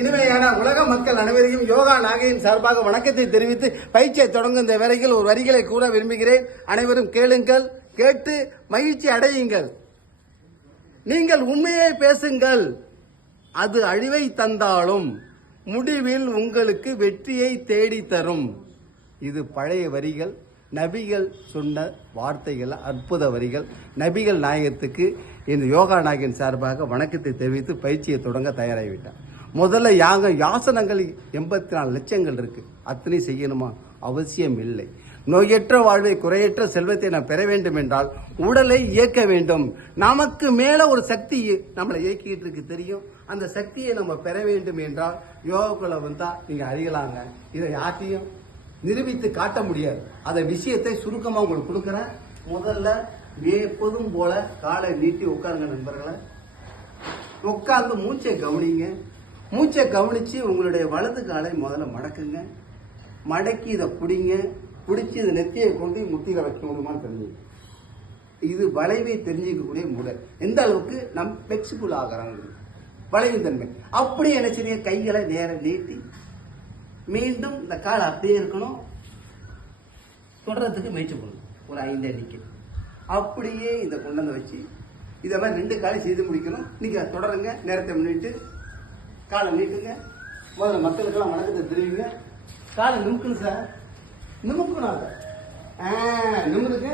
இனிமையான உலக மக்கள் அனைவரையும் யோகா நாகையின் சார்பாக வணக்கத்தை தெரிவித்து பயிற்சியை தொடங்கும் இந்த வேளையில் ஒரு வரிகளை கூற விரும்புகிறேன். அனைவரும் கேளுங்கள், கேட்டு மகிழ்ச்சி அடையுங்கள். நீங்கள் உண்மையை பேசுங்கள், அது அழிவை தந்தாலும் முடிவில் உங்களுக்கு வெற்றியை தேடி தரும். இது பழைய வரிகள், நபிகள் சொன்ன வார்த்தைகள், அற்புத வரிகள். நபிகள் நாயகத்துக்கு இந்த யோகா நாயகன் சார்பாக வணக்கத்தை தெரிவித்து பயிற்சியை தொடங்க தயாராகிவிட்டார். முதல்ல யாசனங்கள் 84 லட்சங்கள் இருக்கு, அத்தனை செய்யணுமா? அவசியம் இல்லை. நோயற்ற வாழ்வை, குறையற்ற செல்வத்தை நாம் பெற வேண்டும் என்றால் உடலை இயக்க வேண்டும். நமக்கு மேல ஒரு சக்தி நம்மளை இயக்கிட்டு இருக்கு தெரியும். அந்த சக்தியை நம்ம பெற வேண்டும் என்றால் யோகாக்குள்ள வந்தா நீங்க அறியலாங்க. இதை யார்ட்டையும் நிரூபித்து காட்ட முடியாது. அந்த விஷயத்தை சுருக்கமா உங்களுக்கு கொடுக்கிறேன். முதல்ல எப்போதும் போல காலை நீட்டி உட்காருங்க நண்பர்களை. உட்கார்ந்து மூச்சை கவனிங்க. மூச்சை கவனிச்சு உங்களுடைய வலது காலை முதல்ல மடக்குங்க. மடக்கி இதை பிடிங்க. பிடிச்சி இதை நெத்தியை கொண்டு முத்தியில வைக்க முடியுமான்னு தெரிஞ்சுங்க. இது வளைவை தெரிஞ்சுக்கக்கூடிய முறை. எந்த அளவுக்கு நம் பிளெக்சிபிள் ஆகிறாங்க, வளைவின் தன்மை. அப்படி என்ன செய்ய, கைகளை நேரம் நீட்டி மீண்டும் இந்த கால் அப்படியே இருக்கணும். தொடர்றதுக்கு முயற்சி பண்ணணும். ஒரு 5 அடிக்கு அப்படியே இந்த கொண்டு வச்சு இதை மாதிரி 2 காலை செய்து முடிக்கணும். நீங்க தொடருங்க. நேரத்தை முன்னிட்டு காலை நீட்டுங்க. முதல்ல மக்களுக்கெல்லாம் வணக்கத்தை தெரிவிங்க. காலை நிமுக்கணும் சார், நிமுக்கணும். நிமிருங்க.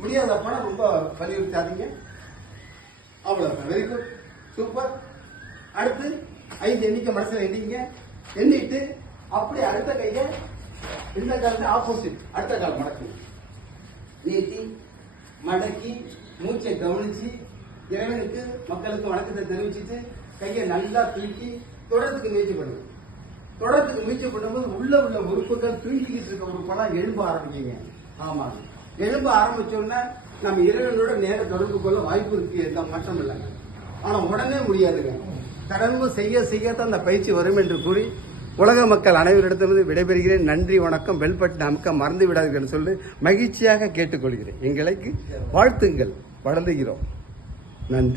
முடியாத போனா ரொம்ப வலியுறுத்தாதீங்க. அவ்வளவு. Very good, super. அடுத்து 5 எண்ணிக்கை மனசுல எண்ணிங்க. எண்ணிட்டு அப்படி அடுத்த கையை இந்த காலத்து ஆப்போசிட் அடுத்த கால் மடக்கு நீட்டி மடக்கி மூச்சை கவனிச்சு இறைவனுக்கு மக்களுக்கு வணக்கத்தை தெரிவிச்சுட்டு கையை நல்லா தூக்கி தொடர்றதுக்கு முயற்சி பண்ணுங்க. தொடர்றதுக்கு முயற்சி பண்ணும்போது உள்ள உறுப்புகள் தூங்கிக்கிட்டு இருக்க உறுப்பெல்லாம் எழும்ப ஆரம்பிக்கீங்க. ஆமா, எழும்ப ஆரம்பிச்சோன்னா நம்ம இறைவனோட நேர தொடர்பு கொள்ள வாய்ப்பு இருக்கு, எந்த மாற்றம் இல்லைங்க. ஆனா உடனே முடியாதுங்க. கடந்து செய்ய செய்யத்தான் அந்த பயிற்சி வரும் என்று கூறி உலக மக்கள் அனைவரிடத்திலிருந்து விடைபெறுகிறேன். நன்றி, வணக்கம். பெல் பட்டன் அமுக்க மறந்து விடாதீர்கள் சொல்லி மகிழ்ச்சியாக கேட்டுக்கொள்கிறேன். எங்களுக்கு வாழ்த்துங்கள், வளர்ந்துகிறோம். நன்றி.